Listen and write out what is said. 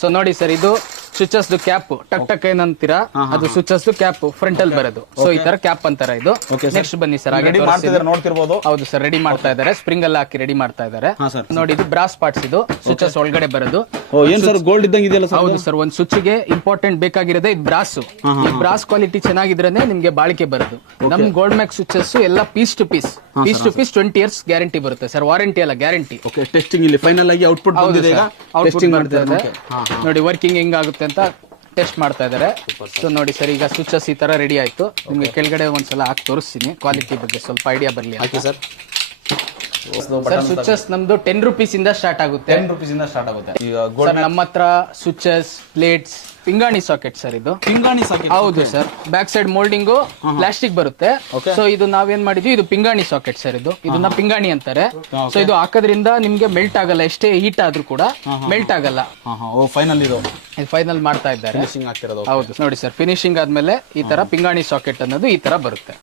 So ನೋಡಿ sir, ಇದು switches cap ಟಕ್ ಟಕ್ ಏನಂತೀರಾ, ಅದು ಸ್ವಿಚಸ್ ಕ್ಯಾಪ್ ಫ್ರಂಟ್ ಅಲ್ಲಿ ಬರೋದು. ಸೊ ಈ ತರ ಕ್ಯಾಪ್ ಅಂತಾರ ಇದು. ನೆಕ್ಸ್ಟ್ ಬನ್ನಿ ಸರ್, ಹಾಗೆ ನೋಡ್ತಿರ್ಬೋದು. ಹೌದು ಸರ್, ರೆಡಿ ಮಾಡ್ತಾ ಇದಾರೆ, ಸ್ಪ್ರಿಂಗ್ ಎಲ್ಲ ಹಾಕಿ ರೆಡಿ ಮಾಡ್ತಾ ಇದಾರೆ. ನೋಡಿ ಇದು ಬ್ರಾಸ್ ಪಾರ್ಟ್ಸ್, ಇದು ಸ್ವಿಚಸ್ ಒಳಗಡೆ ಬರೋದು. ಏನ್ ಸರ್ ಗೋಲ್ಡ್ ಇದ್ದಂಗೆ ಇದೆಯಲ್ಲ ಸರ್? ಹೌದು ಸರ್, ಒಂದ್ ಸ್ವಿಚ್ ಗೆ ಇಂಪಾರ್ಟೆಂಟ್ ಬೇಕಾಗಿರೋದೇ ಇದು ಬ್ರಾಸ್. ಈ ಬ್ರಾಸ್ ಕ್ವಾಲಿಟಿ ಚೆನ್ನಾಗಿದ್ರೇನೆ ನಿಮ್ಗೆ ಬಾಳಿಕೆ ಬರೋದು. ನಮ್ ಗೋಲ್ಡ್ ಮ್ಯಾಕ್ ಸ್ವಿಚಸ್ ಎಲ್ಲ piece to piece 20 years guarantee ಬರುತ್ತೆ ಸರ್, ವಾರಂಟಿ ಅಲ್ಲ ಗ್ಯಾರಂಟಿ. ಓಕೆ, ಟೆಸ್ಟಿಂಗ್ ಇಲ್ಲಿ ಫೈನಲ್ ಆಗಿ ಔಟ್ಪುಟ್ ಬಂದಿದೆ. ಈಗ ಟೆಸ್ಟಿಂಗ್ ಮಾಡ್ತಾ ಇದ್ದಾರೆ. ನೋಡಿ ವರ್ಕಿಂಗ್ ಹೆಂಗ್ ಆಗುತ್ತೆ ಅಂತ ಟೆಸ್ಟ್ ಮಾಡ್ತಾ ಇದಾರೆ. ಸೊ ನೋಡಿ ಸರ್, ಈಗ ಸ್ವಿಚಸ್ ಈ ತರ ರೆಡಿ ಆಯ್ತು. ನಿಮ್ಗೆ ಕೆಳಗಡೆ ಒಂದ್ಸಲ ಹಾಕಿ ತೋರಿಸ್ತೀನಿ, ಕ್ವಾಲಿಟಿ ಬಗ್ಗೆ ಸ್ವಲ್ಪ ಐಡಿಯಾ ಬರ್ಲಿ. ಸರ್ ಸರ್ ಸ್ವಿಚಸ್ ನಮ್ದು 10 rupees ಇಂದ ಸ್ಟಾರ್ಟ್ ಆಗುತ್ತೆ. 10 rupees ಇಂದ ಸ್ಟಾರ್ಟ್ ಆಗುತ್ತೆ. ಈಗ ಸರ್ ನಮ್ಮ ಹತ್ರ ಸ್ವಿಚಸ್, ಪ್ಲೇಟ್ಸ್, ಪಿಂಗಾಣಿ ಸಾಕೆಟ್ ಸರ್ ಇದು. ಪಿಂಗಾಣಿ ಸಾಕೆಟ್? ಹೌದು ಸರ್, ಬ್ಯಾಕ್ ಸೈಡ್ ಮೋಲ್ಡಿಂಗು ಪ್ಲಾಸ್ಟಿಕ್ ಬರುತ್ತೆ. ಸೊ ಇದು ನಾವೇನ್ ಮಾಡಿದ್ವಿ, ಇದು ಪಿಂಗಾಣಿ ಸಾಕೆಟ್ ಸರ್. ಇದನ್ನ ಪಿಂಗಾಣಿ ಅಂತಾರೆ. ಸೊ ಇದು ಹಾಕೋದ್ರಿಂದ ನಿಮ್ಗೆ ಮೆಲ್ಟ್ ಆಗಲ್ಲ, ಎಷ್ಟೇ ಹೀಟ್ ಆದ್ರೂ ಕೂಡ ಮೆಲ್ಟ್ ಆಗಲ್ಲ. ಫೈನಲ್ ಇದು ಫೈನಲ್ ಮಾಡ್ತಾ ಇದ್ದಾರೆ. ಫಿನಿಶಿಂಗ್ ಆಗ್ತಿರೋದು. ಹೌದು ನೋಡಿ ಸರ್, ಫಿನಿಶಿಂಗ್ ಆದ್ಮೇಲೆ ಈ ತರ ಪಿಂಗಾಣಿ ಸಾಕೆಟ್ ಅನ್ನೋದು ಈ ತರ ಬರುತ್ತೆ.